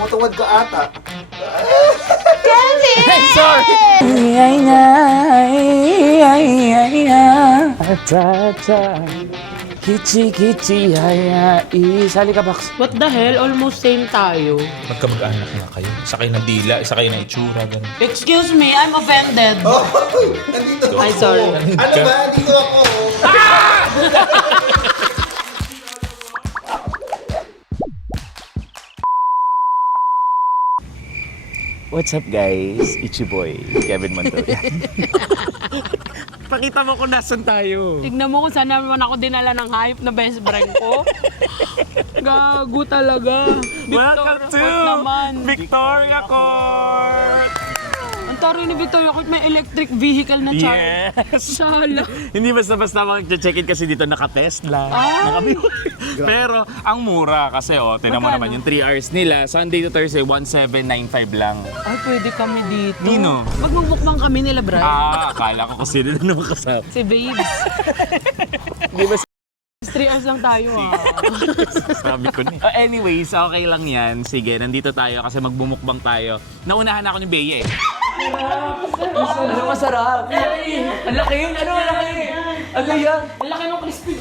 Tumutuwad ka ata. Kenzie! Sorry! Kichi, sali ka, Bax. What the hell? Almost same tayo. Magkamag-anak na kayo. Isa kayo na dila, isa kayo na itsura, ganun. Excuse me, I'm offended. Oh, nandito ako. Ay, sorry. Ano ba? Nandito ako. What's up, guys? It's your boy, Kevin Montoya. Pakita mo kung nasan tayo. Tignan mo kung saan naman ako dinala ng hype na best friend ko. Gago talaga. Welcome to Court naman. Victoria Court! Ang taro ni Victoria Court, may electric vehicle na charge. Yes! Sala. Hindi basta-basta mag-check-in kasi dito naka-Tesla. Ay! Pero ang mura kasi tinan mo Magkano? naman yung 3 hours nila. Sunday to Thursday, 1,795 lang. Ay, pwede kami dito. Nino? Magmumukbang kami nila, Brian. Akala ko kung sino na naman kasama. Si Babes. Di ba 3 hours lang tayo sabi ko na. Anyways, okay lang yan. Sige, nandito tayo kasi magbumukbang tayo. Naunahan ako ni Bea eh. Ano masarap? Ang laki yun! Ano ang laki? Ano yan? Ang laki ng crispy.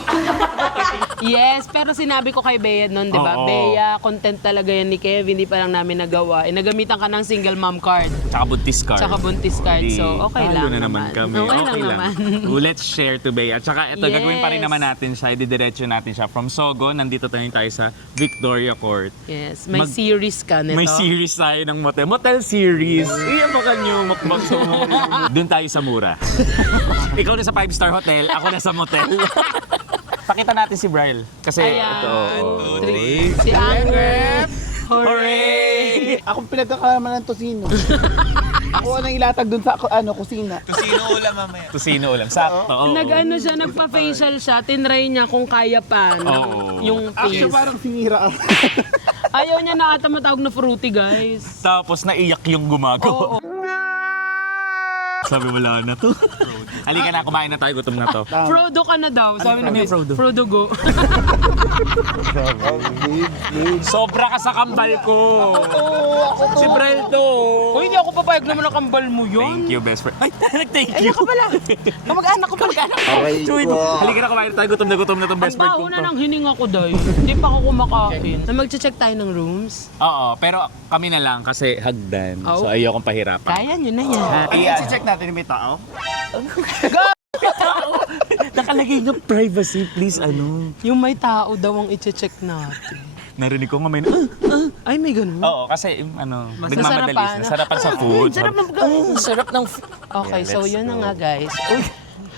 Yes, pero sinabi ko kay Bea noon, di ba? Oo. Bea, content talaga yan ni Kev, hindi pa lang namin nagawa. Nagamitan ka ng single mom card, Tsaka buntis card. tsaka buntis card. Di, So, okay talo lang na naman kami. Okay lang naman. So, let's share to Bea. At saka ito, Yes. gagawin pa rin naman natin siya. Didiretso natin siya. From Sogo, nandito tayo sa Victoria Court. Yes, may Mag- series ka nito. May series tayo ng motel. Motel series. Iyan pa kanyo, mukbang to. Doon tayo sa mura. Ikaw na sa 5-star hotel, ako na sa motel. Pakita natin si Bryle. Kasi Ayan. ito. Three. Si Anger. Hooray! Akong pinagkakalaman ng tosino. Ako ang ilatag dun sa kusina. Tusino ulam. Sakto. oo. Nag-ano siya, nagpa-facial siya, tinry niya kung kaya pa Oo. yung Actually, face. parang sinira. Ayaw niya na ata matawag na fruity, guys. Tapos naiyak yung gumagawa. Oo. Sabi wala na to. Halika na, kumain na tayo. Gutom na to. Frodo ka na daw. Sabi Ano ni yung Frodo? Frodo go. Sobra ka sa kambal ko. Si Bryle to. Uy, hindi ako papayag naman ang kambal mo yun. Thank you, best friend. Ay, nag-thank you. Ayoko pala. Kamag-anak ko pala. Aray Chuy, ko. halika na, kumain na tayo. Gutom na tong best Ang friend baho ko na to. ng hininga ko, Day. Hindi pa ako kumakain. Na mag-check tayo ng rooms. Oo, pero kami na lang kasi hagdan. Oh. So ayokong pahirapan. Kaya nyo na yan. Ayan. check natin may tao. Nakalagay ng privacy, please, ano. Yung may tao daw ang i-check natin. Narinig ko nga may Ay, may ganun. Oo, kasi nagmamadali. Nasarapan. Nasarapan sa food. Sarap ng sarap ng Okay, Yeah, so let's yun na go. nga, guys. Uy,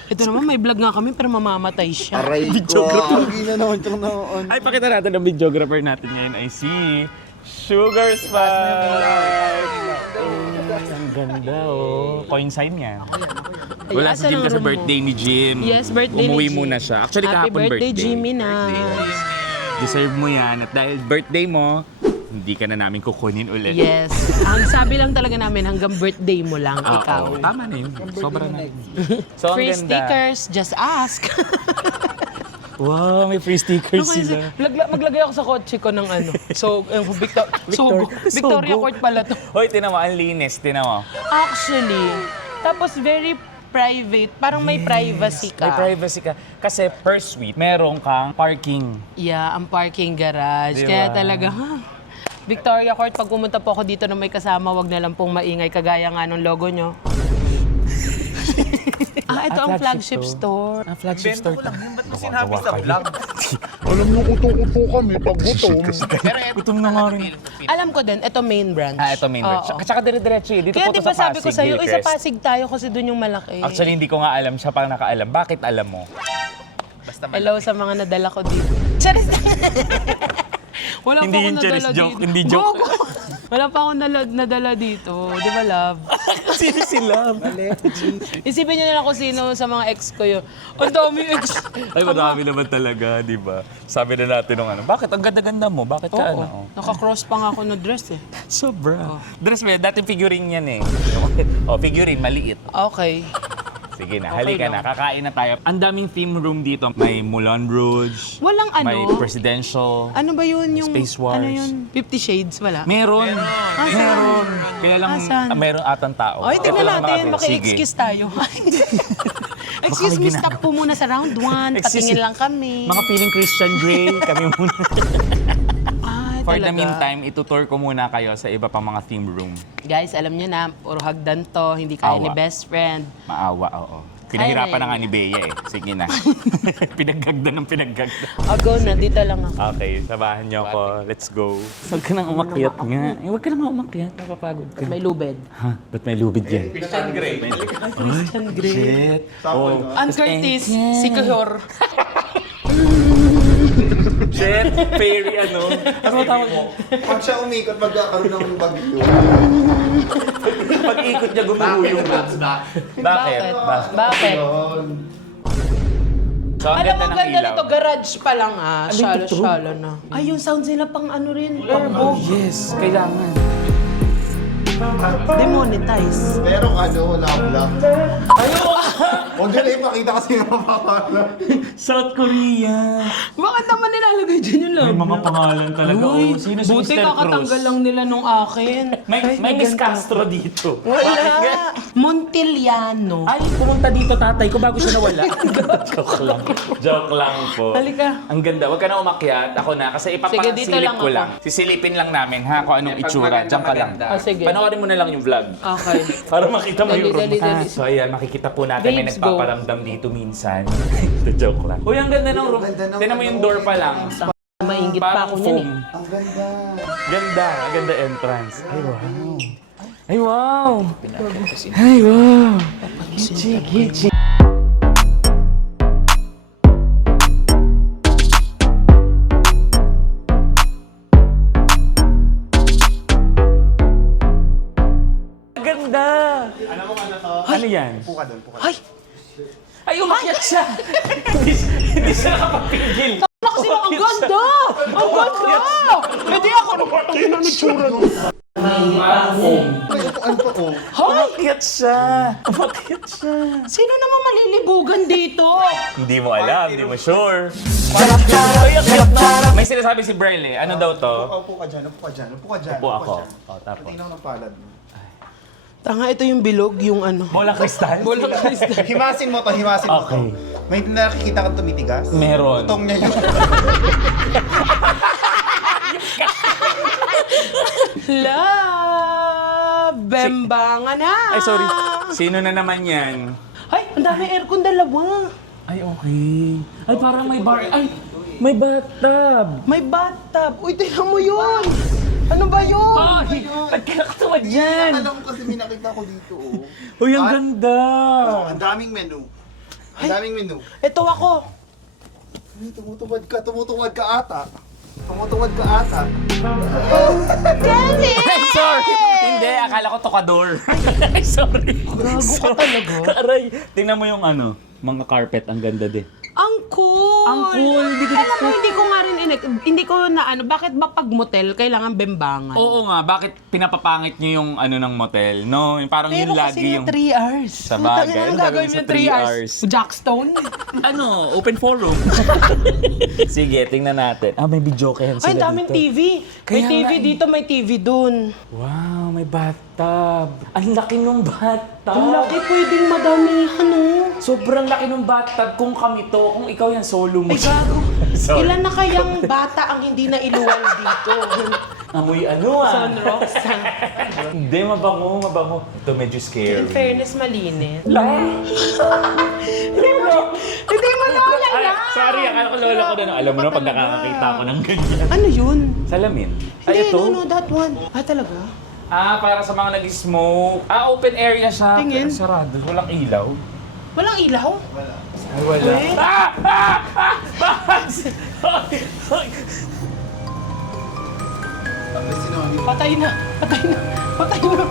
ito naman, may vlog nga kami pero mamamatay siya. Aray ko. Hindi na naman itong noon. Ay, pakita natin ang videographer natin ngayon ay si Sugar Spice. Ang ganda, oh. Coin sign yan. Wala si asan Jim ang kasi room mo? birthday ni Jim. Yes, birthday Umuwi ni Jim. muna siya. Actually, Happy kahapon birthday, Jimmy na. Deserve mo yan. At dahil birthday mo, hindi ka na namin kukunin ulit. Yes. Ang sabi lang talaga namin, hanggang birthday mo lang, Oo, ikaw. tama na yun. Sobra na yun. So, ang Free ganda. stickers, just ask. Wow, may free stickers Kasi sila. maglagay ako sa kotse ko ng ano. So, Victoria Court pala to. Hoy, tinan mo, ang linis. Tinan mo. Actually, tapos very private. Parang may privacy ka. May privacy ka. Kasi per suite, meron kang parking. Yeah, ang parking garage. Diba? Kaya talaga, Victoria Court, pag pumunta po ako dito na may kasama, wag na lang pong maingay, kagaya nga nung logo nyo. Ito ang flagship store. Ah, flagship store. Ba't mo sinabi sa vlog? Alam mo, utong-uto kami pag gutom. Gutom na nga rin. Alam ko din, ito main branch. Ito main branch. Oo. At saka dire-diretso eh. Dito Kaya po di to ba sa sabi ko Pasig, sa'yo, sa Hillcrest. Pasig tayo kasi doon yung malaki. Actually, hindi ko nga alam. Siya pang nakaalam. Bakit alam mo? Hello sa mga nadala ko dito. Charis! Wala Hindi pa ako yun, Charis, nadala joke. dito. Hindi joke. Gogo! Wala pa ako nadala dito. Di ba, love? Sino sila? Isipin nyo na lang kung sino sa mga ex ko yun. Ang dami ex. Ay, madami naman talaga, di ba? Sabi na natin nung ano, bakit ang ganda-ganda mo? Bakit ka ano? Oo. Naka-cross pa nga ako na dress eh. Sobra. Dress mo, dating figurine yan eh. Oh, figurine, maliit. Okay. Sige na, Okay halika lang. na. Kakain na tayo. Ang daming theme room dito. May Moulin Rouge. Walang May ano? presidential. Ano ba yun yung... Space Wars. Ano yun? 50 Shades? Wala? Meron. Meron. Kilalang Asan? meron atang tao. Ay, tingnan Ito lang natin. mga- Maki-excuse tayo. Excuse may me, stop po muna sa round 1. Excuse Patingin me. lang kami. Mga feeling Christian Grey, kami muna. Ay, For the talaga. meantime, itutour ko muna kayo sa iba pang mga theme room. Guys, alam niyo na, puro hagdan to. Hindi kaya Awa. ni best friend. Maawa, oo. Pinahirapan na Ren. nga ni Bea eh. Sige na. Pinaggagda ng pinaggagda. Ako na, dito lang ako. Okay, sabahan niyo ako. Let's go. Huwag ka nang umakyat nga. Huwag ka nang umakyat. Napapagod ka. May lubed. Ha? Ba't may lubid yan? Christian Grey. Christian Grey. Shit. Oh. Ann Curtis, si Kahor. Shit. Fairy ano? Ano tawag mo? Pag siya umikot, magkakaroon ng bagyo. Pag-ikot niya gumuhulong. Bakit? Bakit? Yun. So, ang Alam mo, ganda ng ganda ilaw. nito, garage pa lang Ano Shalo-shalo na. Ay, yung sounds nila pang ano rin, turbo. Yes, kailangan. Demonetize. Pero ano, wala black. Huwag nyo na ipakita kasi yung mapapala. South Korea. Bakit naman nilalagay dyan yung May love? mga pangalan talaga. Uy, Oh, sino si buti Mr. kakatanggal Cruz? lang nila nung akin. May Miss Castro dito. Wala. Montiliano. Ay, pumunta dito tatay ko bago siya nawala. Joke lang. Joke lang po. Halika. Ang ganda. Huwag ka na umakyat. Ako na. Kasi Sige, dito ipapasilip lang ko ako. lang. Sisilipin lang namin ha kung anong itsura. Diyan ka lang. Ah, sige. Panoorin mo na lang yung vlog. Okay. Para makita mo Dali, yung room. dali, dali. So ayan, makikita po natin may Babes, go. nagpaparamdam dito minsan. The joke lang. Uy, ang ganda ng room. Ganda ng Tignan mo yung door pa lang. Maingit pa ako niyan eh. Ang ganda. Ganda. Ang ganda entrance. Ay, wow. Ay, wow. Ay, wow. Gichi, gichi. Ganda. Ano yan? Puka doon, puka. Ay! Ay, umakyat siya. Hindi siya nakapapigil. Kasi ang ganda! Ang ganda! Hindi ako napatangin ang itsura. Ay, upuan pa oh. Umakyat siya. Umakyat siya. Sino naman malilibugan dito? Hindi mo alam, hindi mo sure. Ay, akyat na. May sinasabi si Brel eh. Ano daw to? Upo ka dyan, upo ka dyan, upo ka dyan. Upo ako. dyan. O, tapos. Tingnan ko ng palad mo. Tanga, ito yung bilog, yung ano. Bola kristal? Bolang kristal. Himasin mo to, himasin mo to. Okay. May nakikita kang tumitigas? Meron. Utong niya yun. Love! Bembangan na! Ay, sorry. Sino na naman yan? Ay, ang dami aircon dalawa. Ay, okay. Ay, parang may bar. Ay, may bathtub. May bathtub. Uy, tingnan mo yun! Ano ba yun? Ay, ba't ka nakatawa dyan? Alam ko kasi may nakita ko dito oh. Uy, ang ganda. Ang daming menu. Ang daming menu. Ito ako. Ay, tumutuwad ka ata. Tumutuwad ka ata. Jenny! Ay, sorry. Hindi, akala ko tokador. Ay, sorry. Gago ka talaga. Aray, tingnan mo yung ano, mga carpet, ang ganda din. Ang cool! Ang cool, hindi ko Alam mo, hindi ko nga rin, hindi ko na ano, bakit ba pag motel, kailangan bembangan? Oo nga, bakit pinapapangit niyo yung ano ng motel? No, yung parang Pero yun kasi lagi yung 3 hours. Sa bagay, Ang ano gagawin gagawin mo sa yung 3 3 hours? hours? Jackstone? Ano, open forum. Sige, tingnan natin. Ah, may videokehan Ay, sila ang daming dito. TV. May Kaya TV nga eh. dito, may TV dun. Wow, may bathtub. Ang laki ng bathtub. Ang laki, pwedeng madamihan, oh. Sobrang laki ng bathtub kung kami to. Kung ikaw yan, solo mo. Ay, gago. Sorry. Ilan na kayang bata ang hindi na iluwal dito? Amoy ano ah. Sunrocks. Hindi, mabango, mabango. Ito medyo In scary. fairness, malinis. Hindi Hindi mo lola yan! Sorry, akala ko lola ko na. Alam mo na pag nakakakita ako ng ganyan. Ano yun? Salamin. Hindi, Ay, ito. no, that one. Ah, talaga? Ah, para sa mga nag-smoke. Ah, open area siya. Tingin. Pero sarado. Walang ilaw. Walang ilaw? Ay, wala. Eh? Patay na. Patay na. Patay na.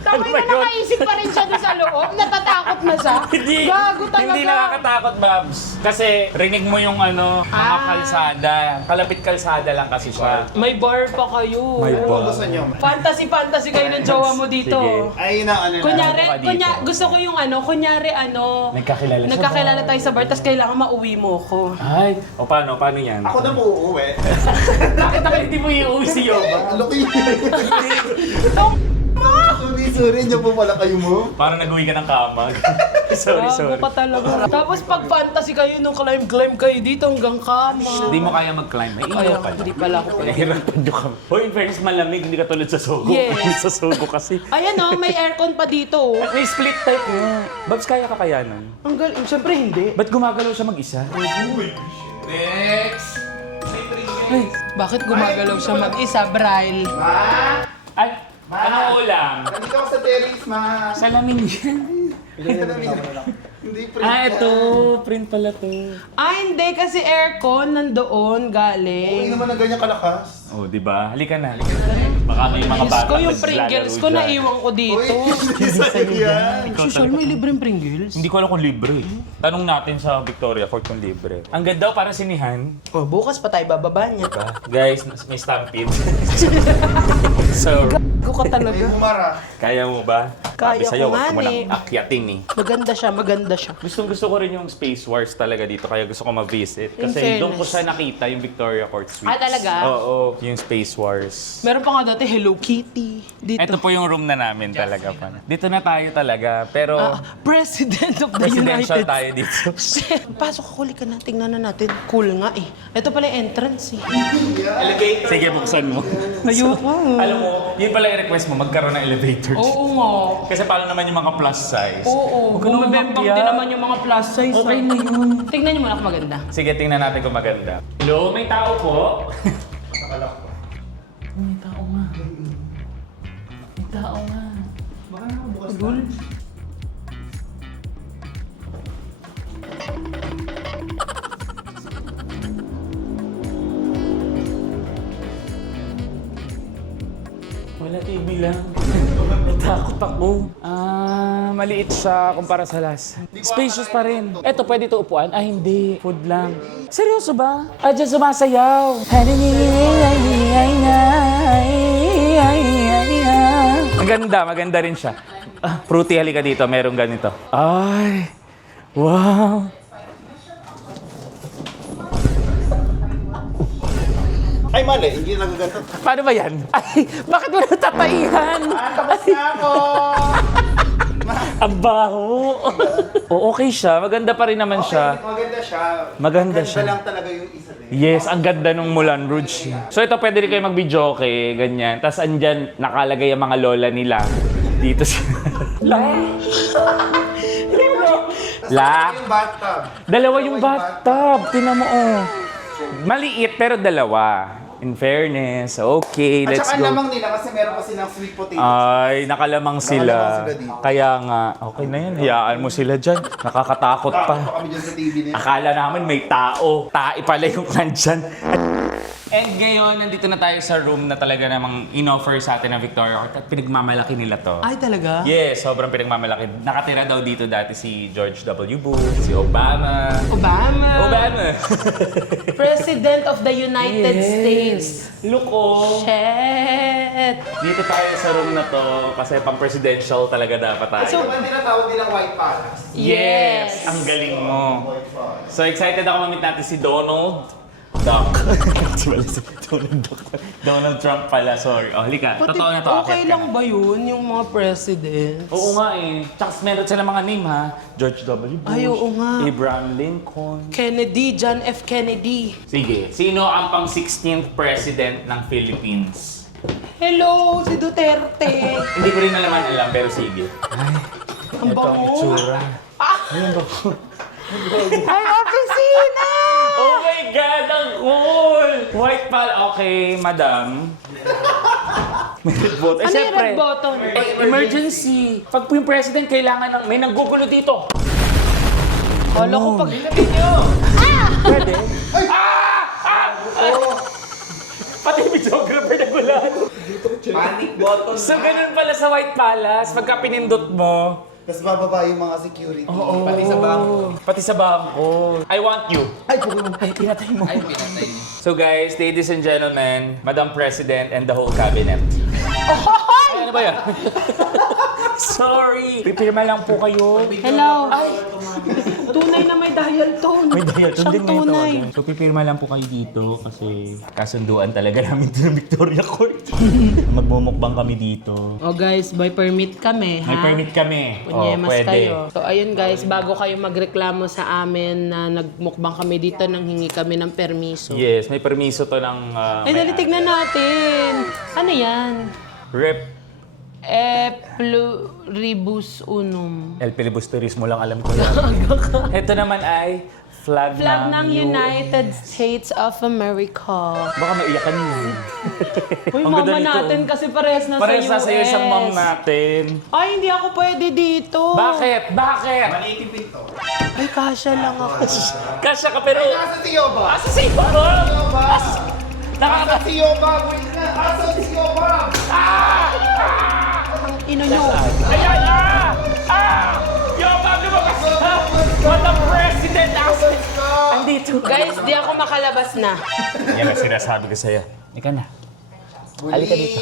Tama na nakaisip pa rin siya doon sa loob. Natatakot Natatakot na siya? Gago talaga. Hindi nakakatakot, Babs. Kasi rinig mo yung mga kalsada. Kalapit kalsada lang kasi siya. May bar pa kayo. May bar. Gusto nyo? Fantasy kayo ng jowa mo dito. Sige. Ay, na ano na. Kunyari, Ano ka dito? gusto ko yung nagkakilala tayo sa bar, tapos kailangan mauwi mo ko. Ay, o paano yan? Ako na po uuwi. Bakit naman hindi mo iuwi si Yoba? Loki. Sorry, niyo po pala kayo mo. Parang nag-uwi ka ng kamag. sorry. Gago ka talaga. Tapos pag fantasy kayo nung climb kayo dito hanggang kama. Hindi mo kaya mag-climb. May Kaya ilaw pala. hindi pala ako pala. Nahirapan nyo kami. Hoy, in fairness, malamig. Hindi ka tulad sa Sogo. Yes. Sa Sogo kasi. Ayan o, may aircon pa dito. May split type nga. Babs, kaya ka kaya nun? Ang galing. Siyempre hindi. Ba't gumagalaw siya mag-isa? Bakit gumagalaw siya mag-isa, Braille? Ay, ano ulam? Nandito ako sa terrace, ma. Salamin yan. Hindi pre. Ito. Print pala to. Hindi. Kasi aircon nandoon Uy, galing. naman na ganyan kalakas. Oh, di ba? Halika na. Baka may mga Diyos bata ko, yung Pringles ko naiwan ko Uy, dito. hindi sa'yo yan. Social, may libreng Pringles? Hindi ko alam kung libre. Tanong natin sa Victoria Fort kung libre. Ang ganda para sinihan. Oh, bukas pa tayo bababa niya. Diba? Guys, may stampede. So, Gago ka May talaga. humara. kaya mo ba? Kaya Sabi sa'yo, ko nga wag mo eh. nang akyatin eh. Maganda siya. Gusto ko rin yung Space Wars talaga dito, kaya gusto ko ma-visit. In Kasi doon ko fairness. siya nakita yung Victoria Court Suites. Ah, talaga? Oo, yung Space Wars. Meron pa nga dati Hello Kitty. Dito. Ito po yung room na namin talaga pa. Dito na tayo talaga, pero President of the presidential United tayo dito. Shit! Pasok ka, huli ka na. Tingnan na natin. Cool nga eh. Ito pala yung entrance eh. Sige, buksan mo. Ayoko. Alam mo, yun pala yung request mo, magkaroon ng elevator. Oo nga. Kasi paano naman yung mga plus size? Oo. Huwag ka naman Bumibembang makiyak. din naman yung mga plus size. Okay na yun. Tingnan niyo muna kung maganda. Sige, tingnan natin kung maganda. Hello, may tao po? May tao nga. May tao nga. Dul. Wala TV lang. Natakot ako. Maliit siya kumpara sa last. Spacious pa rin. Eto, pwede ito upuan? Hindi. Food lang. Seryoso ba? Diyan sumasayaw. Maganda rin siya. Fruity, halika dito. Merong ganito. Ay, wow. Ay, mali. Hindi nagaganto. Paano ba yan? Ay, bakit mo natataihan? Tapos na ako. Ang baho. O, okay siya. Maganda pa rin naman siya. Maganda siya. Maganda siya. lang talaga yung isa din. Yes, ang ganda nung Moulin Rouge. So ito, pwede rin kayo mag-video, okay? Ganyan. Tapos andyan, nakalagay ang mga lola nila. Dito sila. La. Yung bathtub. Dalawa yung bathtub. Tingnan mo, oh. Maliit, pero dalawa. In fairness, okay, At let's saka go. lamang nila kasi meron pa silang sweet potato. Ay, nakalamang sila. Nakalamang sila dito. Kaya nga, okay na yan. Hayaan mo sila dyan. Nakakatakot Takot pa. pa kami dyan sa TV nila. Akala namin may tao. Tae pala yung nandyan. And ngayon, nandito na tayo sa room na talaga namang in-offer sa atin ng Victoria Court at pinagmamalaki nila to. Ay, talaga? Yes, sobrang pinagmamalaki. Nakatira daw dito dati si George W. Bush, si Obama. Obama. President of the United States. Look, oh. Shit! Dito tayo sa room na to kasi pang-presidential talaga dapat tayo. So, ang tinatawag nilang White Palace. Yes! Ang galing mo. So excited ako mamit natin si Donald Duck. Wala si Donald Duck. Donald Trump pala, sorry. Oh, halika. Totoo na to. Okay akit ka lang na. ba yun, yung mga presidents? Oo nga eh. Tsaka meron sila mga name ha. George W. Bush. Ay, oo nga. Abraham Lincoln. Kennedy, John F. Kennedy. Sige. Sino ang pang 16th president ng Philippines? Hello, si Duterte. Hindi ko rin alam pero sige. Ang Ito ang bango. itsura. Ay, opisina! Oh my God! Ang cool! White pal. Okay, madam. May red button. Ano yung red button? Emergency. Pag po yung president, kailangan ng... May nanggugulo dito. Kala ko pag... Pwede? Pati yung videographer nagulan. Panic button. So, ganun pala sa White Palace. Pagka pinindot mo, Tapos bababa yung mga security. Oo. Pati sa bangko. Pati sa bangko. I want you. Ay, Pokemon. Ay, pinatay mo. Ay, pinatay niya. So guys, ladies and gentlemen, Madam President and the whole cabinet. Ay, ano ba yan? Sorry. Pipirma lang po kayo. Hello. Ay, tunay na may dial tone. May dial tone din Siyang tunay. ngayon. So pipirma lang po kayo dito kasi kasunduan talaga namin ito ng Victoria Court. Magmumukbang kami dito. Oh guys, by permit kami, ha? May permit kami. Punyemas pwede. kayo. So ayun guys, bago kayo magreklamo sa amin na nagmukbang kami dito, nang hingi kami ng permiso. Yes, may permiso to ng... Ay, dali tignan natin. Ano yan? Rep. Pluribus unum. El Filibusterismo lang alam ko yan. Ito naman ay flag, Flag ng United States of America. Baka maiyakan yun. Uy, Ang ganda mama nito. natin kasi parehas na Parehas sa US. sa iyo isang mom natin. Ay, hindi ako pwede dito. Bakit? Bakit? Maliit yung pinto. Ay, kasya lang ako. Kasya ka pero... Asa si Yoba? Asa si Bob? Asa si Yoba? Wait na! Asa si Yoba? Ino nyo. Ayan! Yo, Bob, lumabas na! What the president asked! Andito. Guys, di ako makalabas na. Yan ang sinasabi ko sa'yo. Ika na. Halika dito.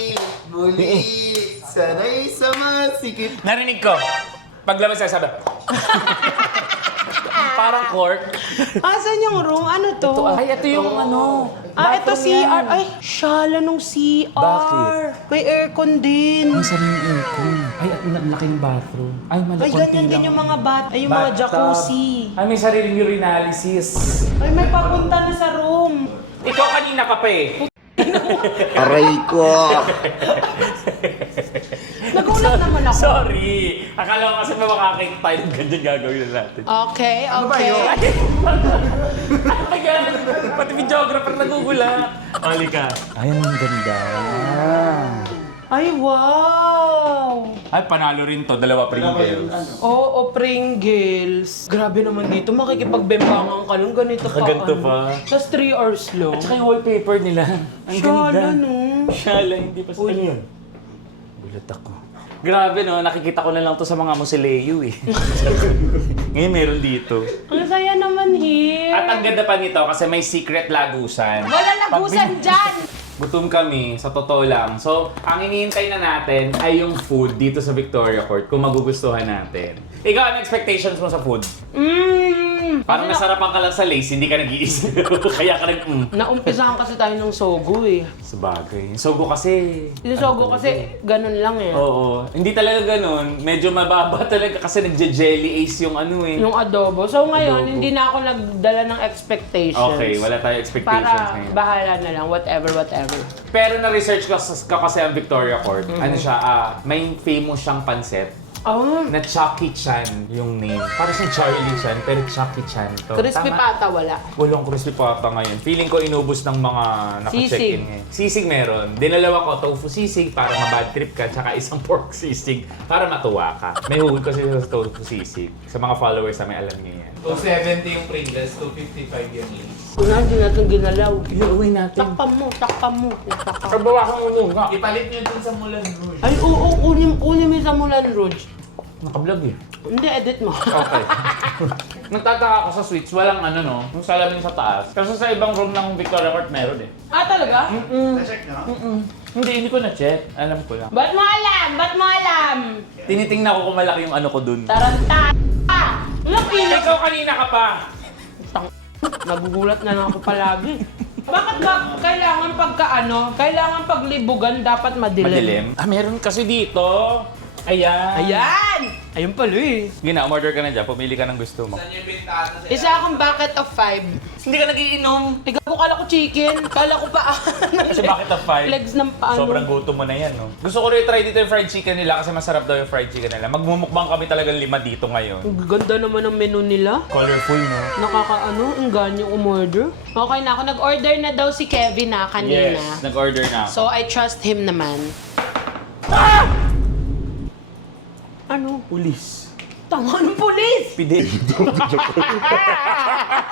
Muli! Sana'y samasikip. Narinig ko. Paglabas sa'yo, sabi. Parang cork. Asan yung room? Ano to? Ay, ito yung ano. Ito CR. Ay, shala nung CR. Bakit? May aircon din. Ang saring aircon. Ay, at laking bathroom. Ay, Ay, ganyan din yung mga ay, yung mga jacuzzi. Ay, may sariling urinalysis. Ay, may papunta na sa room. Ikaw kanina ka pa eh. Aray ko! Nagulat naman ako. Sorry. Akala ko kasi makakake tayo ng ganyan gagawin na natin. Okay, ba okay. yun? Ay, ganun. Pati videographer nagugulat. Halika. Ay, ang ganda. Ay, wow! Ay, panalo rin to. Dalawa Pringles. Oo, Pringles. Grabe naman dito. Makikipagbembangan ka lang. Ganito pa. Nakaganto pa. Tapos 3 hours lang. Tsaka yung wallpaper nila. Ang Shala, ganda. no? Shala, hindi pa sa yun. Gulat ako. Grabe no, nakikita ko na lang to sa mga musileo eh. Ngayon meron dito. Ang saya naman here. At ang ganda pa nito kasi may secret lagusan. Wala lagusan dyan! Gutom kami, sa totoo lang. So, ang iniintay na natin ay yung food dito sa Victoria Court kung magugustuhan natin. Ikaw, ano expectations mo sa food? Parang nasarapan ka lang sa Lace, hindi ka nag-iisip. Kaya ka Naumpisahan kasi tayo ng sogo eh. Sabagay. Sogo kasi. Yung sogo kasi ganun lang eh. Oo. Hindi talaga ganun. Medyo mababa talaga kasi nagje-jelly ace yung ano eh. Yung adobo. So ngayon, Adobo. hindi na ako nagdala ng expectations. Okay, wala tayo expectations Para ngayon. bahala na lang, whatever. Pero na-research ko kasi ang Victoria Court. Ano siya, may famous siyang pansit. Oh, Na Chucky Chan yung name. Para siyang Charlie Chan, pero Chucky Chan to. crispy Tama? pata wala. Walang crispy pata ngayon. Feeling ko inubos ng mga naka-check-in Sisig. ngayon. Sisig meron. Dinalawa ko tofu sisig para ma-bad trip ka, tsaka isang pork sisig para matuwa ka. May huhod kasi sa tofu sisig. Sa mga followers na may alam niyo yan. 270 yung Pringles, 255 yung Lays. Kung hindi natin ginalaw. Inuuwi natin. Takpan mo. Pagbawasan mo muna. Ipalit nyo dun sa Mulan Rouge. Ay, oo, kunin mo yung sa Mulan Rouge. Naka-vlog eh. Hindi, edit mo. Okay. Nagtataka ako sa Switch, walang ano no, yung salamin sa taas. Kasi sa ibang room ng Victoria Court meron eh. Ah, talaga? Na-check na? Hindi ko na-check. Alam ko lang. Ba't mo alam? Tinitingnan ko kung malaki yung ano ko dun. Taranta! Laki! Ikaw kanina ka pa! Nagugulat na lang ako palagi. Bakit ba kailangan paglibugan dapat madilim? Madilim? Meron kasi dito. Ayan. Ayan! Ayun pala eh. Gina, umorder ka na dyan. Pumili ka ng gusto mo. Saan yung bintana sa Isa akong bucket of 5. Hindi ka nagiinom. Ikaw, kala ko chicken. Kala ko pa Kasi bakit ang 5? legs ng paano. Sobrang gutom mo na yan, no? Gusto ko rin try dito yung fried chicken nila kasi masarap daw yung fried chicken nila. Magmumukbang kami talagang 5 dito ngayon. Ang ganda naman ng menu nila. Colorful, no? Ang ganyo umorder. Okay na ako. Nag-order na daw si Kevin kanina. Yes, nag-order na ako. So, I trust him naman. Ano? Pulis. Tama ng pulis! Pide.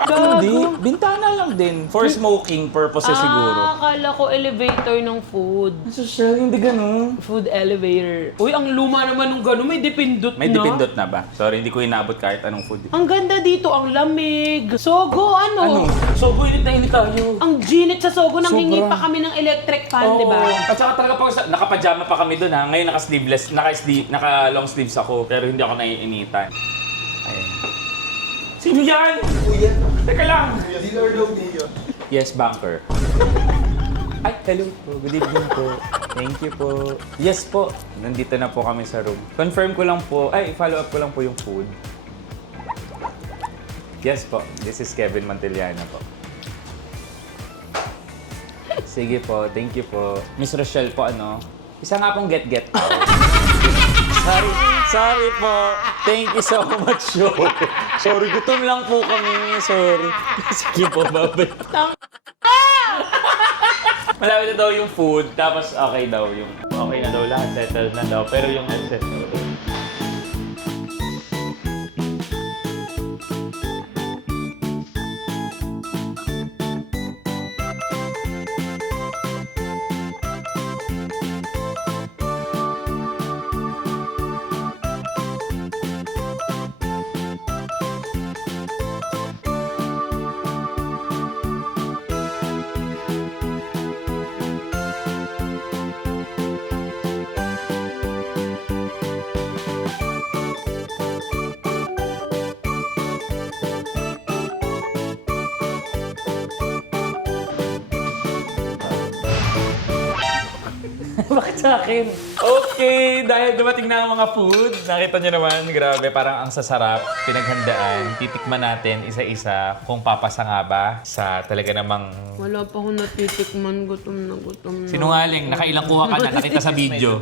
Hindi. Bintana lang din. For smoking purposes siguro. Akala ko elevator ng food. Social, hindi ganun. Food elevator. Uy, ang luma naman ng gano'n. May dipindot May na. dipindot na ba? Sorry, hindi ko inabot kahit anong food. Ang ganda dito, ang lamig. Sogo, Ano? So, init na init tayo. Ang ginit sa Sogo, nang hingi Sobra. pa kami ng electric fan, di ba? At saka talaga nakapajama pa kami doon ha. Ngayon naka-sleeveless, naka-long sleeves ako. Pero hindi ako naiinitan. Ayan. Sino yan? Kuya. Teka lang. Dealer daw niya. Yes, banker. Ay, hello po. Good evening po. Thank you po. Yes po. Nandito na po kami sa room. Confirm ko lang po. Ay, follow up ko lang po yung food. Yes po. This is Kevin Mantillana po. Sige po. Thank you po. Miss Rochelle po, ano? Isa nga pong get-get po. Sorry po. Thank you so much po. Sorry, gutom lang po kami. Sorry. Sige po, babay. Malapit na daw yung food, tapos okay daw yung... Okay na daw lahat, settled na daw. Pero yung ancestor... Bakit sa akin? Okay, dahil dumating na ang mga food, nakita nyo naman, grabe, parang ang sasarap, pinaghandaan, titikman natin isa-isa kung papasa nga ba sa talaga namang... Wala pa akong natitikman, gutom na. Sinungaling, nakailang kuha ka na, nakita sa video.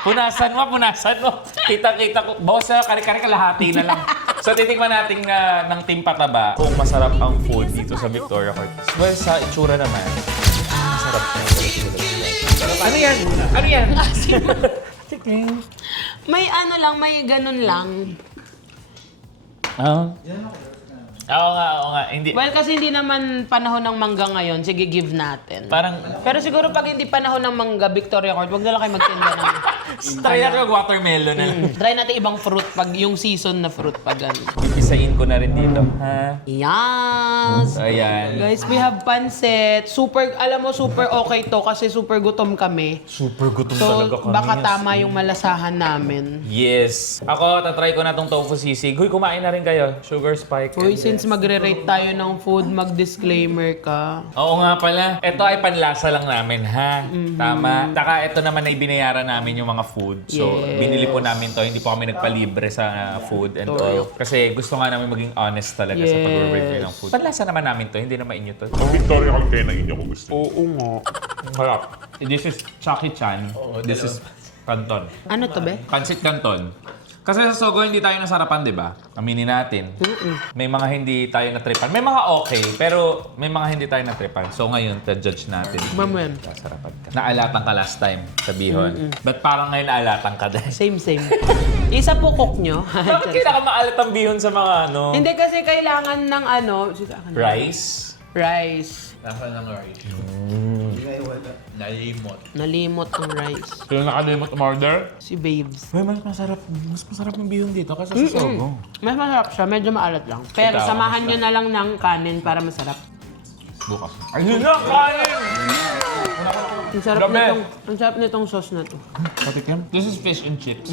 Punasan mo. Kita-kita ko. Boss, kare-kare kalahati na lang. So, titikman natin na ng Team Pataba kung masarap ang food dito sa Victoria Court. Well, sa itsura naman, masarap na. Ano yan? Ano yan? Sige. May ano lang, may ganun lang. Oo nga. Hindi. Well, kasi hindi naman panahon ng mangga ngayon. Sige, give natin. Parang, Pero siguro pag hindi panahon ng mangga, Victoria Court, wag na lang kayo magtinda ng... try natin mag-watermelon na. Try natin ibang fruit pag yung season na fruit pag ano. Ipisayin ko na rin dito. Ha? Yes! Ayan. Guys, we have pancit. Super, alam mo, super okay to kasi super gutom kami. Super gutom So, baka tama yung malasahan namin. Yes. Ako, tatry ko na tong tofu sisig. Huy, kumain na rin kayo. Sugar spike. Uy, since magre-rate tayo ng food, mag-disclaimer ka. Oo nga pala. Ito ay panlasa lang namin, ha? Tama. Taka, ito naman ay binayaran namin yung mga food. So, Yes. binili po namin to. Hindi po kami nagpalibre sa food and all. Kasi gusto nga namin maging honest talaga sa Yes. pag-review ng food. Panlasa naman namin to. Hindi naman inyo to. Victoria Court kayo ng inyo kung gusto. Oo nga. Harap. This is Chucky Chan. This is Canton. Ano to, be? Pancit Canton. Kasi sa Sogo, hindi tayo nasarapan, di ba? Aminin natin. May mga hindi tayo natripan. May mga okay, pero may mga hindi tayo natripan. So ngayon, judge natin. Mamwen. Sasarapan ka. Naalatan ka last time sa Bihon. Ba't parang ngayon naalatan ka din? Same. Isa po cook nyo. Bakit kailangan maalat ang Bihon sa mga ano? Hindi kasi kailangan ng ano... Rice? Rice. Nasa ng rice. Nalimot. Nalimot ang rice. Sino nakalimot umorder? Si Babes. Uy, mas masarap yung Bihon dito kasi sa Sogo. Mas masarap siya. Medyo maalat lang. Pero Ikaw, samahan nyo na lang ng kanin para masarap. Bukas. Ayun na, kain! Grabe. Ang sarap nitong sauce na to. Patikim? This is fish and chips.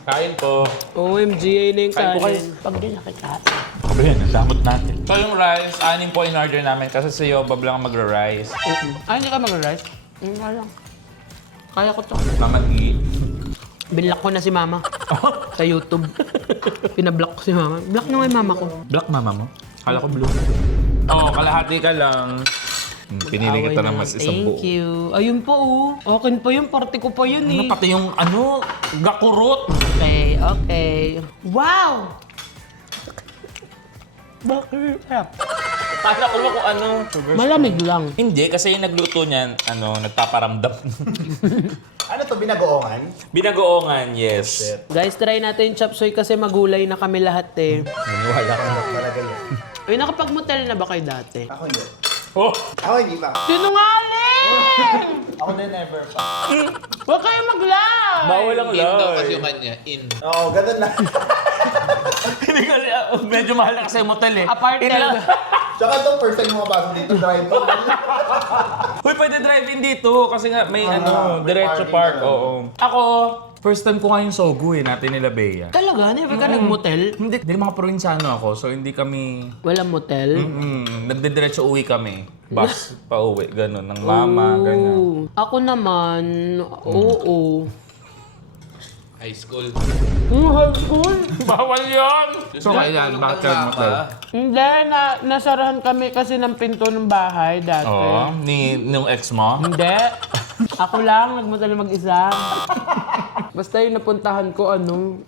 Kain po. OMG, ayun na yung Kain po kanin. Pag din nakita. Sabi yan, damot natin. So yung rice, 6 po in-order namin kasi si Yobab lang magra-rice. Ay, hindi ka mag-rice? Kaya lang. Kaya ko to. Mamagi. Binlock ko na si mama. Sa YouTube. Pinablock ko si mama. Block na yung mama ko. Black mama mo? Kala ko blue. Oo, kalahati ka lang. Pinili kita ng mas isang buo. Thank you. Ayun po, okay pa yun. Party ko pa yun Ano, eh. pati yung gakurot. Okay. Wow! Bakit? Kala ko ba kung ano? Malamig lang. Hindi, kasi yung nagluto niyan, nagpaparamdam. Ano to, binagoongan? Binagoongan, yes. Guys, try natin yung chop suey kasi magulay na kami lahat eh. Naniwala ka na. Talaga yun. Ay, nakapag-motel na ba kayo dati? Ako hindi. Oh! Ako hindi pa. Sinungaling! Ako din never pa. Huwag kayo mag-lie! Bawal ang In daw lie. kasi yung kanya. In. Oo, ganun lang. Hindi kasi, medyo mahal na kasi yung motel eh. Apartel. Tsaka itong first time mapasok dito, drive. Uy, pwede drive-in dito kasi nga may may diretso parking park. na. Oo. Ako, first time ko nga yung Sogo eh, natin nila Bea. Talaga? Never ka nag-motel? Hindi mga probinsyano ako, so hindi kami... Walang motel? Nagdidiretso uwi kami. Bus pa uwi, gano'n. Ng mama, ganyan. Oo. Ako naman, oo. High school. High school? Bawal yun! So kailan? Bakit ka motel? Hindi, nasarahan kami kasi ng pinto ng bahay dati. Oo, nung ex mo? Hindi. Ako lang, nagmotel mag-isa. Basta yung napuntahan ko,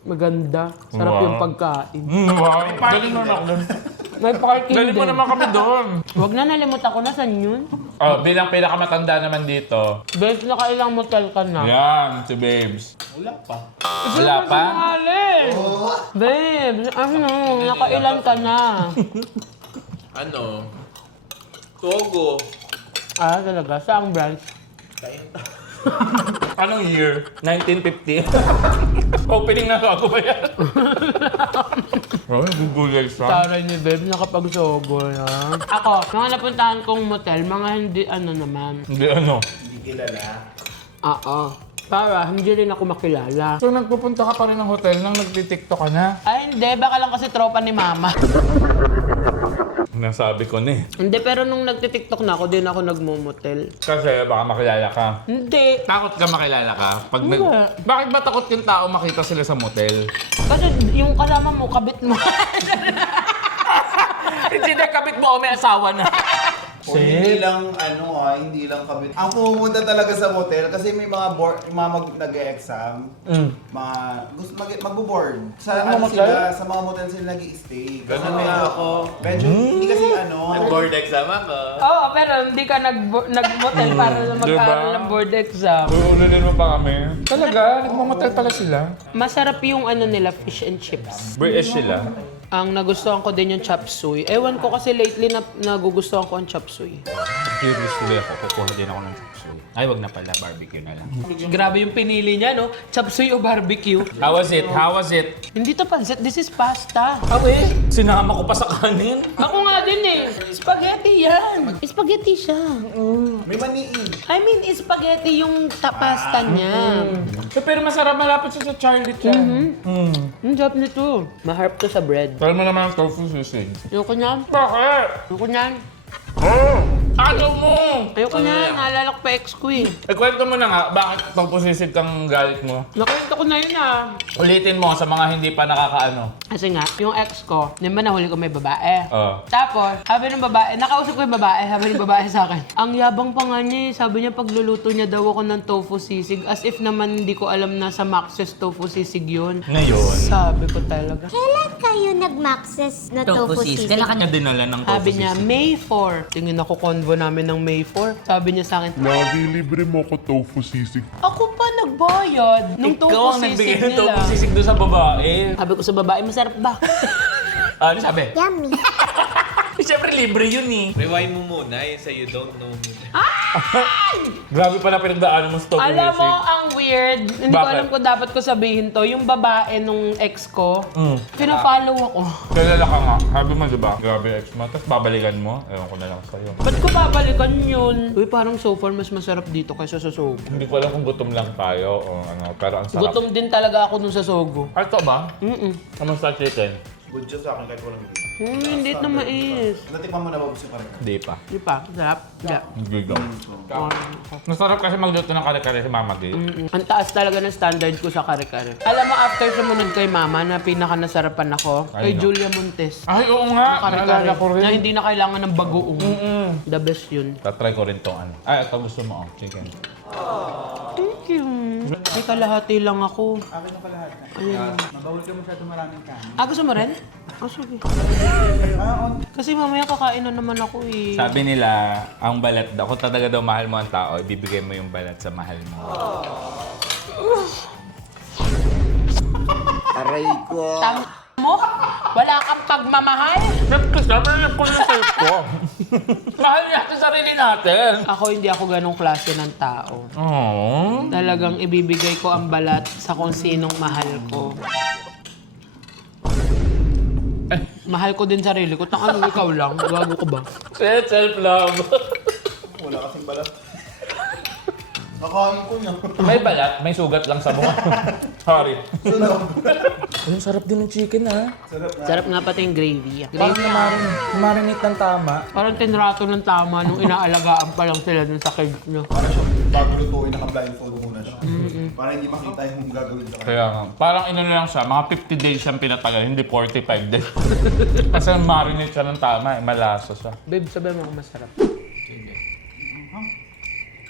maganda. Sarap Wow. yung pagkain. Wow, galing mo naman ako. May parking Galing mo din. naman kami doon. Huwag na, nalimutan ko na, saan yun? Oh, bilang pinakamatanda naman dito. Babes, nakailang motel ka na. Yan, si Babes. Wala pa. Wala pa? Babes, nakailan ka na? Ano? Togo. Ah, talaga? Saang branch? Anong year? 1950? Opening na ako ba yan? Oh, gugulay siya. Taray ni Babes, nakapag-sogo na. Ako, mga napuntahan kong motel, mga hindi naman. Hindi ano. Hindi kilala. Oo. Para, hindi rin ako makilala. So nagpupunta ka pa rin ng hotel nang nagtitiktok ka na? Ay, hindi. Baka lang kasi tropa ni Mama. Nasabi ko na eh. Hindi, pero nung nagtitiktok na ako, din ako nagmumotel. Kasi baka makilala ka. Hindi. Takot ka makilala ka? Pag Hindi. Bakit ba takot yung tao makita sila sa motel? Kasi yung kasama mo, kabit mo. Hindi na kapit mo o may asawa na. O hindi lang, hindi lang kabit. Ang pumunta talaga sa motel kasi may mga nag-e-exam. Mga gusto magbo-board. Sa sa mga motel sila nag-i-stay. Ganun ako. Medyo hindi kasi Board exam ako. Oo, pero hindi ka nag-motel para magkaroon ng board exam. Uununin mo pa kami. Talaga? Nagmamotel pala sila? Masarap yung nila, fish and chips. British sila? Ang nagustuhan ko din yung chop suey. Ewan ko kasi lately nagugustuhan ko ang chop suey. Curious tuloy ako. Kukuha din ako ng chop suey. Ay, wag na pala. Barbecue na lang. Grabe yung pinili niya, no? Chop suey o barbecue? How was it? How was it? Hindi to pansit, this is pasta. Sinama ko pa sa kanin. Ako nga din eh. Spaghetti yan. Spaghetti siya. may maniin. I mean, spaghetti yung pasta niya. Pero masarap, malapit siya sa Charlie Chan. Ang sarap nito. Maharap to sa bread. Try mo naman ang tofu sisig. Ayoko niyan. Bakit? Ayoko niyan. Ano mo? Ayoko niyan. Naalala ko pa ex ko eh. Kwento mo na nga, bakit tofu sisig kang galit mo? Nakwento ko na yun ah. Ulitin mo sa mga hindi pa nakakaano. Kasi nga, yung ex ko, di ba nahuli ko may babae? Oo. Tapos, sabi ng babae, nakausap ko yung babae, sabi ng babae sa akin, ang yabang pa nga niya eh. Sabi niya pagluluto niya daw ako ng tofu sisig, as if naman hindi ko alam na sa Max's tofu sisig yun. Ngayon, Sabi ko talaga. Kailan kayo nag-maxes na tofu sisig? kailan kanya dinala ng tofu Sabi niya, sisig? May 4. Tingin ako convo namin ng May 4. Sabi niya sa akin, Lagi libre mo ko tofu sisig. ako pa nagbayad ng Ikaw tofu ang sisig nagbigay ng nila. tofu sisig doon sa babae. Sabi ko sa babae, masarap ba? Ano sabi? Yummy. Siyempre libre yun eh. Rewind mo muna yung sa you don't know me. Grabe pala pinagdaan mo sa tofu Alam mo, sisig. ang weird. Hindi ko Bakit? alam kung dapat ko sabihin to. Yung babae nung ex ko, pina-follow ako. Kilala ka nga. Sabi mo diba? Grabe ex mo. Tapos babalikan mo. Ewan ko na lang sa'yo. Ba't ko babalikan yun? Uy, parang so far mas masarap dito kaysa sa Sogo. Hindi ko alam kung gutom lang tayo o ano. Pero ang sarap. Gutom din talaga ako nung sa Sogo. Ay, ito ba? Kamusta chicken? Good job sa akin kahit walang meat. Hindi na mais. Natikman mo na ba gusto pa rin? Hindi pa. Di pa? Sarap? Hindi. Hindi daw. Masarap kasi magluto ng kare-kare si Mama Gay. Ang taas talaga ng standard ko sa kare-kare. Alam mo, after sumunod kay Mama na pinaka-nasarapan ako, kay Ay, no. Julia Montes. Ay, oo nga. Kare-kare. Naalala ko rin. Na hindi na kailangan ng bagoong. The best yun. Tatry ko rin tong ano. Ay, ito gusto mo. Chicken. Thank you. Ay, kalahati lang ako. Akin yung kalahati. Ayan. Mabawal ka masyado maraming kanin. Ah, gusto mo rin? Oh, sige. Kasi mamaya kakain na naman ako eh. Sabi nila, ang balat daw, kung talaga daw mahal mo ang tao, ibibigay mo yung balat sa mahal mo. Aray ko. Tama mo? Wala kang pagmamahal? Siyempre, sabi ko yung self ko. Mahal natin sarili natin. Ako hindi ako ganong klase ng tao. Oh. Talagang ibibigay ko ang balat sa kung sinong mahal ko. Mahal ko din sarili ko. Tangan mo ikaw lang. Gago ko ba? Self-love. Wala kasing balat. Nakain ko niya. May balat, may sugat lang sa mukha. Sorry. Sunog. Ang sarap din ng chicken, ha? Sarap nga pati yung gravy. Parang marinate ng tama. Parang tinrato ng tama nung inaalagaan pa lang sila dun sa cage nyo. Para siya bago lutuin, naka-blindfold muna siya. Para hindi makita yung gagawin sa kanya. Kaya nga, parang inano lang siya, mga 50 days siyang pinatagal, hindi 45 days. Kasi marinate siya ng tama, malasa siya. Babe, sabi mo kung masarap.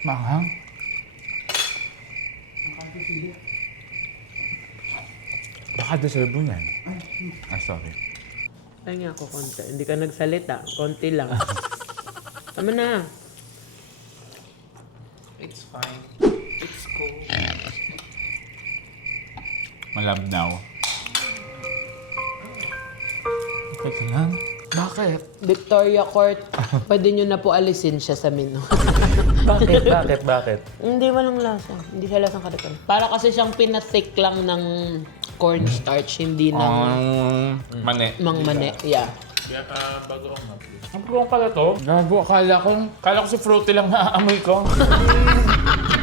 Manghang? Baka deserve mo yan. Ah, sorry. Ay nga ako konti. Hindi ka nagsalita. Konti lang. Tama na. It's fine. It's cool. Malabnaw. Teka lang. Bakit? Victoria Court, pwede nyo na po alisin siya sa menu. Bakit? Hindi, walang lasa. Hindi siya lasang karikan. Para kasi siyang pinathick lang ng cornstarch, hindi ng Mani. mangmane. Yeah. Kaya bago ang mapli. Ang buong pala to? Gago, akala ko si Fruity lang naaamoy ko.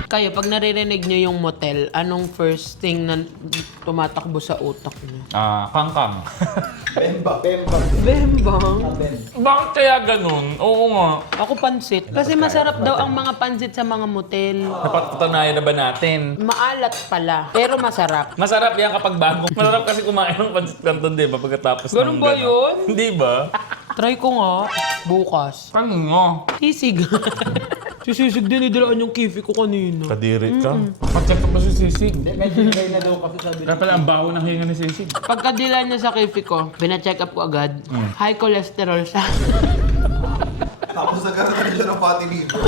Kayo, pag naririnig nyo yung motel, anong first thing na tumatakbo sa utak nyo? Kangkang. Bembang. Bembang. Bakit kaya ganun? Oo nga. Ako pansit. Kasi masarap daw ang mga pansit sa mga motel. Napatunayan na ba natin? Maalat pala, pero masarap. Masarap yan kapag bago. Masarap kasi kumain ng pancit canton, di ba? Pagkatapos Ganun ng ba gano'n. yun? Hindi ba? Try ko nga, bukas. Kanino? Sisig. Si Sisig din, idilaan yung kifi ko kanina. Kadiri ka? Pag-check up mo si Sisig. Medyo higay na daw kasi sabi. Kaya pala ang baho ng hinga ni Sisig. Pagkadila niya sa kifi ko, pina-check up ko agad. High cholesterol siya. Tapos nagkaroon siya ng fatty liver.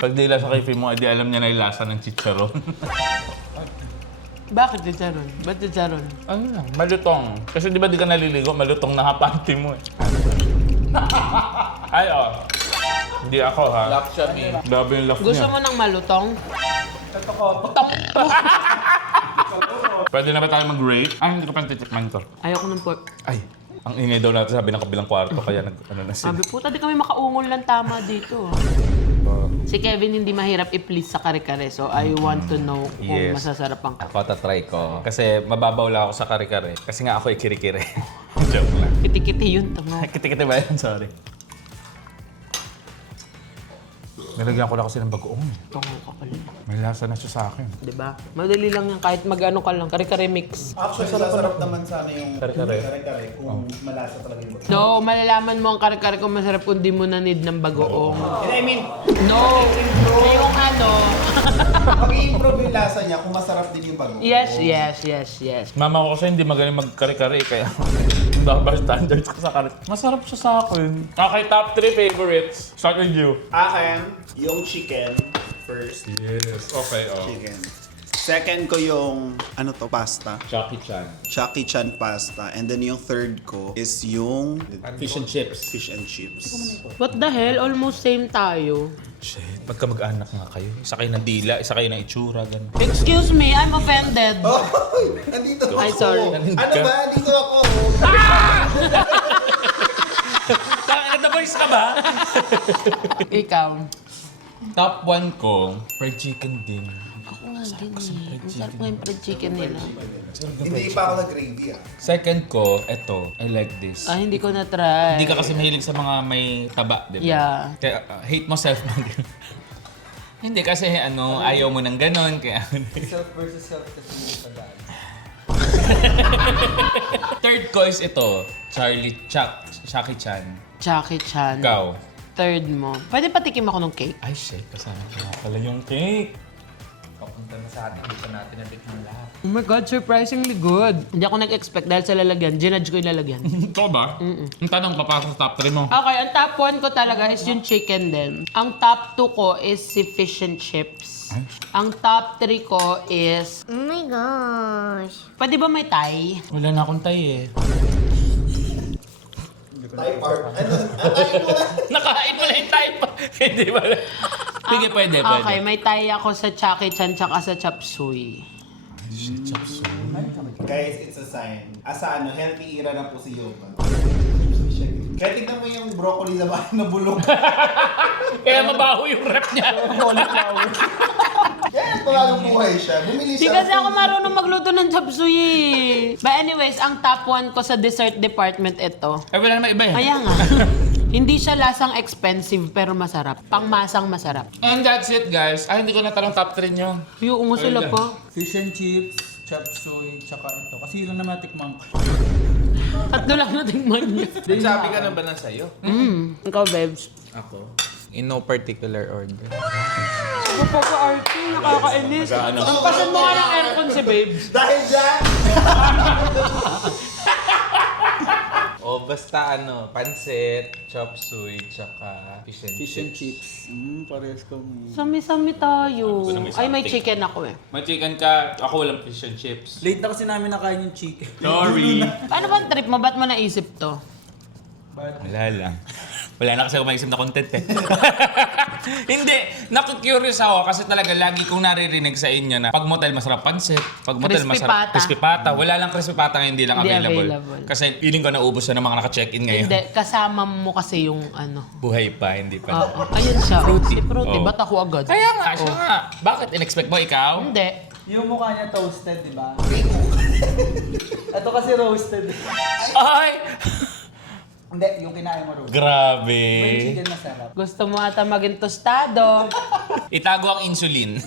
Pag dila sa kay mo, edi alam niya na yung lasa ng chicharon. Bakit chicharon? Ba't chicharon? Ano lang? Malutong. Kasi di ba di ka naliligo, malutong na panty mo eh. Ay, oh. Hindi ako ha. Lock siya, me. Grabe yung love Gusto niya. mo ng malutong? Pwede na ba tayo mag-rate? Ay, hindi ko pa titikman to. Ayoko ng pork. Ay, ang ingay daw natin sabi ng kabilang kwarto, kaya ano na sila. Sabi, puta, di kami makaungol lang tama dito. Si Kevin hindi mahirap i-please sa kare-kare, so I want to know kung Yes. masasarap ang Ako tatry ko. Kasi mababaw lang ako sa kare-kare. Kasi nga ako ikiri-kiri. Joke lang. kiti-kiti yun. Tama. Kiti-kiti ba yan? Sorry. Nilagyan ko na kasi ng bagoong. Tungo ka pala. May lasa na siya sa akin. Diba? Madali lang yan kahit mag-ano ka lang. Kare-kare mix. Actually, sasarap naman sana yung Kare-kare. kare-kare kung malasa talaga yung bago. No, malalaman mo ang kare-kare kung masarap kung di mo na need ng bagoong. I mean, No! Yung ano. mag-i-improve yung lasa niya kung masarap din yung bago. Yes. Mama ko kasi hindi magaling mag-kare-kare, kaya double standards ko sa kare. Masarap siya sa akin. Okay, top 3 favorites. Start with you. Akin, yung chicken first. Yes. Okay, oh. Chicken. Second ko yung, ano to, pasta. Chucky Chan. Chucky Chan pasta. And then yung third ko is yung Fish and chips. fish and chips. What the hell? Almost same tayo. Shit, magkamag-anak nga kayo. Isa kayo ng dila, isa kayo ng itsura, ganun. Excuse me, I'm offended. Oh, nandito ako. Ay, sorry. Ano ba? Nandito ako. The voice ka ba? Ikaw. Top 1 ko, fried chicken din. Ako nga din eh. Ang sarap nga yung fried chicken nila. Hindi pa ako nag-gravy ah. Second ko, eto, I like this. Ah, hindi ko na-try. Hindi ka kasi mahilig sa mga may taba, di ba? Yeah. Kaya hate mo self mo din. Hindi kasi ayaw mo ng ganon, kaya Self versus self kasi yung pagdaan. Third ko is ito, Chucky Chan. Chucky Chan. Ikaw. Third mo. Pwede patikim ako ng cake? Ay shit, kasama ko nga pala yung cake. Papunta na sa atin, hindi pa natin natikman lahat. Oh my God, surprisingly good. Hindi ako nag-expect dahil sa lalagyan. Ginudge ko yung lalagyan. Ito ba? Ang tanong, papasok sa top 3 mo. Okay, ang top 1 ko talaga is yung chicken din. Ang top 2 ko is si fish and chips. Ang top 3 ko is... Oh my gosh. Pwede ba may Thai? Wala na akong tay eh. Thai part. Nakain mo na yung tay pa. Hindi ba? Sige, pwede. Okay, may Thai ako sa Chucky Chan tsaka sa Chop Suey. Guys, it's a sign. Asa healthy era na po si Yoba. Kaya tignan mo yung broccoli sa bahay na bulok. Kaya mabaho yung rep niya. Kaya talagang buhay siya. Bumili Di siya. kasi ako marunong magluto ng Chop Suey eh. But anyways, ang top 1 ko sa dessert department ito. Ay, wala naman iba eh. Kaya nga. Hindi siya lasang expensive pero masarap. Pangmasang masarap. And that's it, guys. Ay, hindi ko natanong top 3 nyo. Yung nga sila pa. Fish and chips, chop suey, tsaka ito. Kasi yun lang naman tikman ko. Tatlo lang natingman niya. Nagsabi ka na ba na sa'yo? Ikaw, babes. Ako? In no particular order. Pagka-arty, nakakainis. Ang pasan mo nga ng aircon si babes. Dahil dyan! O basta pansit, chop suey, tsaka fish and Fish and chips. Parehas kami. Sami-sami tayo. Gusto na may Ay, may something. chicken ako eh. May chicken ka, ako walang fish and chips. Late na kasi namin nakain yung chicken. Sorry. Ano bang trip mo? Ba't mo naisip to? Wala lang. Wala na kasi ako maisip na content eh. Hindi, naku-curious ako kasi talaga lagi kong naririnig sa inyo na pag motel masarap pansit, pag motel Crispy masarap pata. crispy pata. Wala lang crispy pata ngayon, hindi lang Hindi available. available. Kasi feeling ko naubos na ng mga naka-check-in ngayon. Hindi, kasama mo kasi yung ano. Buhay pa, hindi pa. Oo, ayun siya. Fruity. Si Fruity, Oo. ba't ako agad? Kaya nga, siya nga. Bakit? In-expect mo ikaw? Hindi. Yung mukha niya toasted, di ba? Ito kasi roasted. Ay! Hindi, yung kinain mo roasted. Grabe. Yung chicken masarap. Gusto mo ata maging tostado. Itago ang insulin.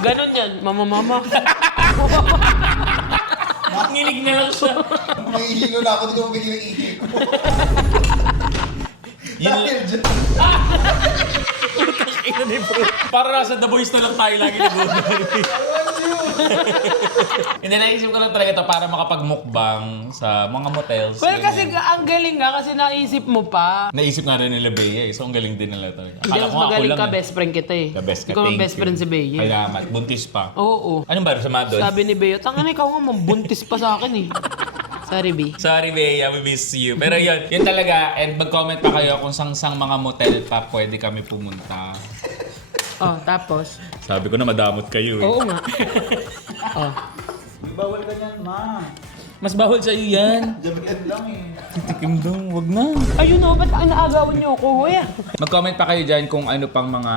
Ganon yan. Mama. Nginig na lang siya. May ihilo na ako, hindi ko mabigyan ng ihilo ko. Dahil dyan. Para nasa The Boys na lang tayo lagi Hindi, naisip ko lang talaga ito para makapag-mukbang sa mga motels. Well, ganyan. kasi ang galing nga kasi naisip mo pa. Naisip nga rin nila Bea eh. So, ang galing din nila talaga. Hindi, mas magaling ka, best friend kita eh. The best ka, Ikaw ang thank best you. friend si Bea. Salamat. Buntis pa. Oo. Anong ba? Sama doon? Sabi ni Bea, tangan ikaw nga, mambuntis pa sa akin eh. Sorry, B. Sorry, Bea. We miss you. Pero yun talaga. And mag-comment pa kayo kung sang mga motel pa pwede kami pumunta. Oh, tapos? Sabi ko na madamot kayo eh. Oo nga. Oh. Bawal ka niyan, ma. Mas bawal sa'yo yan. Yan lang eh. Tikim dong. Wag na. Ayun o, ba't naagawan niyo ako, kuya? Mag-comment pa kayo dyan kung ano pang mga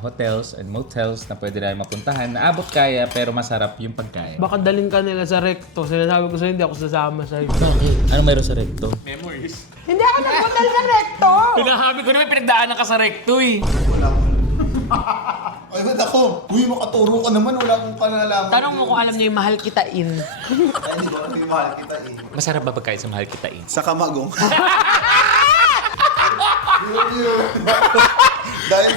hotels and motels na pwede na mapuntahan na abot kaya pero masarap yung pagkain. Baka dalhin ka nila sa recto. Sinasabi ko sa'yo, hindi ako sasama sa'yo. Bakit? Ano mayroon sa recto? Hindi ako nagpuntal sa recto! Pinahabi ko naman pinagdaanan ka sa recto eh. Wala ko. Ay, ba't ako? Uy, makaturo ka naman. Wala akong kanalaman. Tanong mo kung alam niya yung mahal kitain. Ay, hindi ko alam yung mahal kita eh. Masarap ba pagkain sa mahal kitain? Sa kamagong. Dahil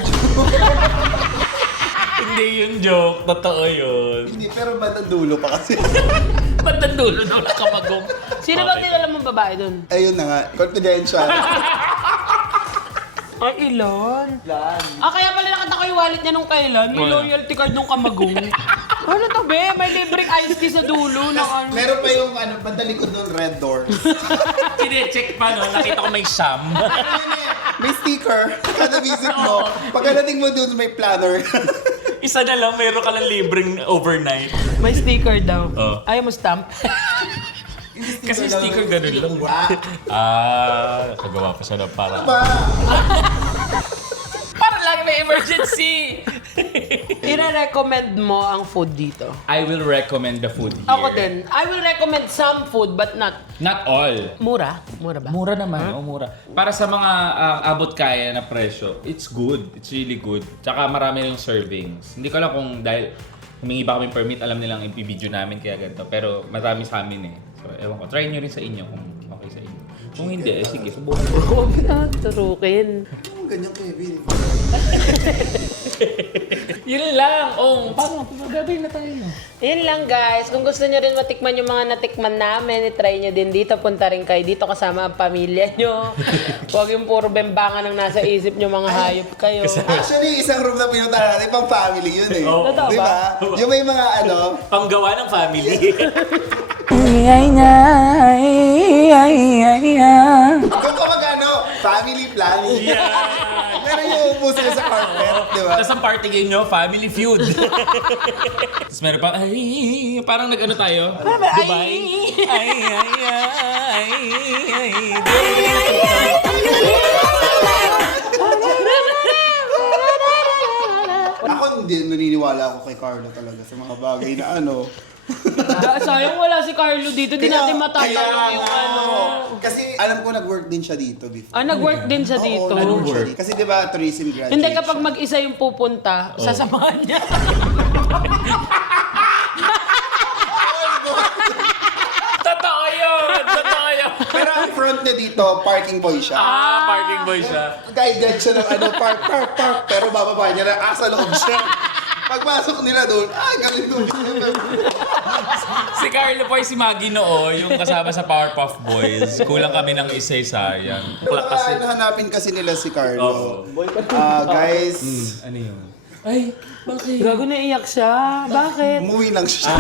Hindi yun joke. Totoo yun. hindi, pero ba't ang dulo pa kasi? Ba't ang dulo na wala kamagong? Sino ba tinala mong babae dun? Ayun na nga, confidential. Ay, Ilon. Lan. Kaya pala nakita ko yung wallet niya nung kailan. May Wala. loyalty card nung kamagong. Ano to, be? May libreng iced tea sa dulo na ano. Meron pa yung padalikod doon, red doors. Sine-check pa no, nakita ko may sham. May sticker. Kada visit mo. Pagkadating mo doon, may planner. Isa na lang, mayroon ka lang libreng overnight. May sticker daw. Oh. Ayaw mo stamp? Kasi sticker ganun lang. Nakagawa pa siya na para... Para lang may emergency! Ire-recommend mo ang food dito? I will recommend the food here. Ako din. I will recommend some food but not Not all. mura. Mura ba? Mura naman, mura. Para sa mga abot kaya na presyo, it's good. It's really good. Tsaka marami rin servings. Hindi ko alam kung dahil humingi ba kami permit, alam nilang i-video namin kaya ganito. Pero marami sa amin eh. So, ewan ko. Try nyo rin sa inyo kung okay sa inyo. Kung hindi, sige, subukan ko. Huwag na turukin. Ang ganyan, Kevin. Yun lang. Oh, paano? Gagawin na tayo. Yun lang guys, kung gusto nyo rin matikman yung mga natikman namin, itry nyo din dito, punta rin kayo dito kasama ang pamilya nyo. Huwag yung puro bembangan ang nasa isip nyo, mga hayop kayo. Actually, isang room na pinunta natin, pang family yun eh. Totoo Di ba? ba? Yung may mga Panggawa ng family. kung kapag family planning. Meron yung upo sila sa carpet, di ba? Tapos ang party game nyo, Family Feud. Tapos meron pa, ay, parang nag-ano tayo? Dubai? Ako hindi naniniwala ako kay Carlo talaga sa mga bagay na Sayang wala si Carlo dito, di natin matatanong yung ano. Kasi alam ko nag-work din siya dito before. Nag-work din siya dito. Oo, nag-work siya dito. Kasi di ba tourism graduate Hindi, kapag siya. mag-isa yung pupunta, sasamahan niya. Totoo yun! Totoo yun! Pero ang front niya dito, parking boy siya. Parking boy siya. Guided siya ng park. Pero bababa niya na, sa loob siya. Pagpasok nila doon, galing doon. Si Carlo po ay si Maggie noo, yung kasama sa Powerpuff Boys. Kulang kami ng isa sayang. Kasi. Hanapin kasi nila si Carlo. Guys, Ano yun? Ay, bakit? Gago, naiyak siya. Bakit? umuwi lang siya.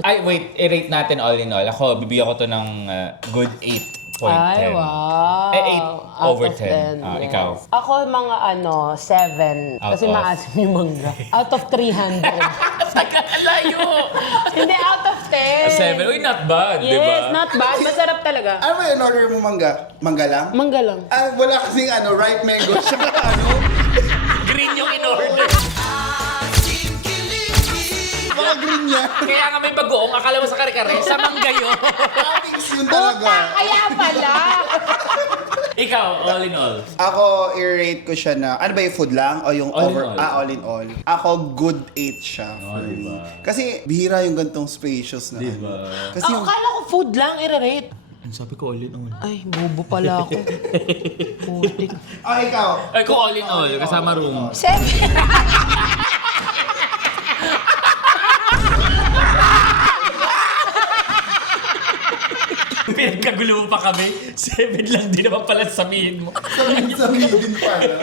Ay, wait. I-rate natin all in all. Ako, bibigyan ko to ng good 8.10. Ay, wow. 8 over 10. yes. Ikaw? Ako mga 7. Out Kasi of? maasim yung mangga. Out of 300. Layo! Hindi, out of 10. 7. Uy, not bad, di ba? Yes, not bad. Masarap talaga. Ano ba yung order mo mangga? Mangga lang? Mangga lang. Wala kasing ripe mango siya. Green yung in-order. Mga green niya. Kaya nga may bagoong, akala mo sa kare-kare, sa mangga yun. Toppings yun talaga. Kaya pala. Ikaw, all in all. Ako, i-rate ko siya na, ano ba yung food lang? O yung All in over, all. all in all. Ako, good 8 siya for me. Kasi, bihira yung gantong spacious na Kasi Ako, yung, kala ko food lang, i-rate. Ang sabi ko all in all. Ay, bobo pala ako. Putik. ikaw. Ay, ko all in all, kasama room. 7. Pinagkagulo mo pa kami. 7 lang din naman pala sabihin mo. Sabihin din pala.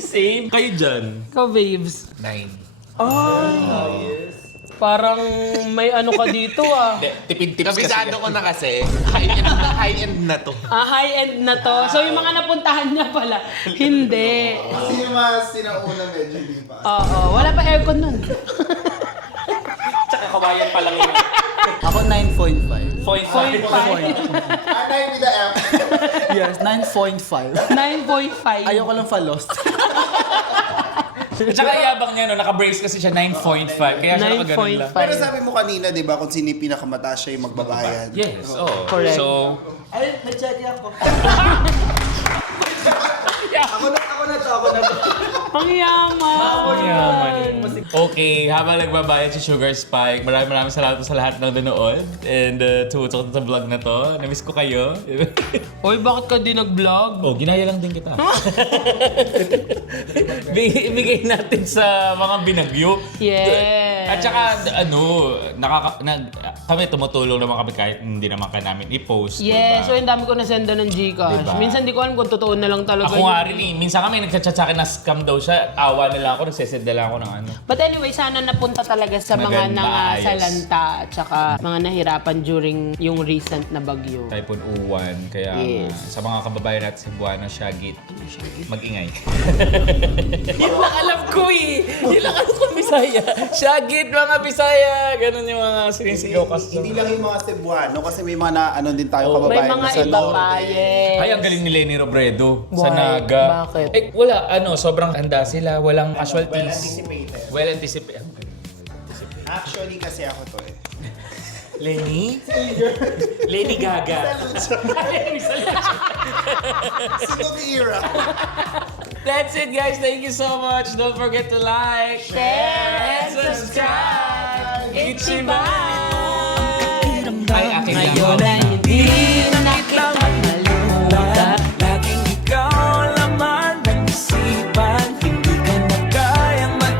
Same. Kayo dyan? Ikaw, babes. 9. Parang may ano ka dito ah. Tipid-tips kasi. Kabisado ko na kasi, high end na to. High-end na to. So yung mga napuntahan niya pala, hindi. Kasi yung mga sinauna medyo hindi pa. Oo, wala pa aircon nun. Tsaka kawayan pa lang yun. Ako 9.5. Point 5. Night with the M. Yes, 9.5. 9.5. Ayoko lang fa-lost. Tsaka yabang niya, no, naka-brace kasi siya 9.5. Kaya siya nakaganon lang. 9.5. Pero sabi mo kanina, di ba, kung sino yung pinakamataas siya yung magbabayad. Yes, oh. Correct. So, Ay, may check ako. Ang yaman. okay, habang nagbabayad si Sugar Spike, maraming salamat po sa lahat ng nanood. And tumutok sa vlog na to. Namiss ko kayo. Oy, bakit ka di nag-vlog? Oh, ginaya lang din kita. Ibigay natin sa mga binagyo. Yes. At saka, kami tumutulong naman kami kahit hindi naman ka namin i-post. Yes, so diba? yung dami ko nasenda ng Gcash. Diba? Minsan di ko alam kung totoo na lang talaga Ako nga rin eh. Minsan kami nagchat sa akin na scam daw siya. Awa na lang ako, nagsesend na lang ako ng ano. But anyway, sana napunta talaga sa mga Maganda, ayos. nangasalanta at saka mga nahirapan during yung recent na bagyo. Typhoon Uwan. Kaya Yes. sa mga kababayan natin sa Cebuano, Shagit, mag-ingay. Yun lang alam ko eh. Yun lang alam ko, Bisaya. Shagit, mga Bisaya. Ganun yung mga sinisigaw kasi. Hindi lang yung mga Cebuano, kasi may mga din tayo Oh. May kababayan mga na sa iba Norte. pa, yes. Ay, ang galing ni Lenny Robredo sa Why? Naga. Bakit? Eh, wala. Sobrang handa sila. Walang Well casualties. anticipated. Well anticipated. Actually, kasi ako to eh. Lenny? Lenny Gaga. Sinong era? That's it, guys. Thank you so much. Don't forget to like, Share, and subscribe. Ichiban! Ay, aking Ngayon ay hindi na nakikita. Laging ikaw laman ng isipan. Hindi ka na kayang mag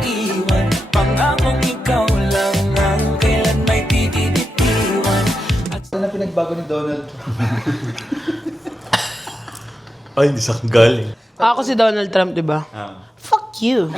bago ni Donald Trump. Ay, hindi sa galing. Ako si Donald Trump, di ba? Fuck you.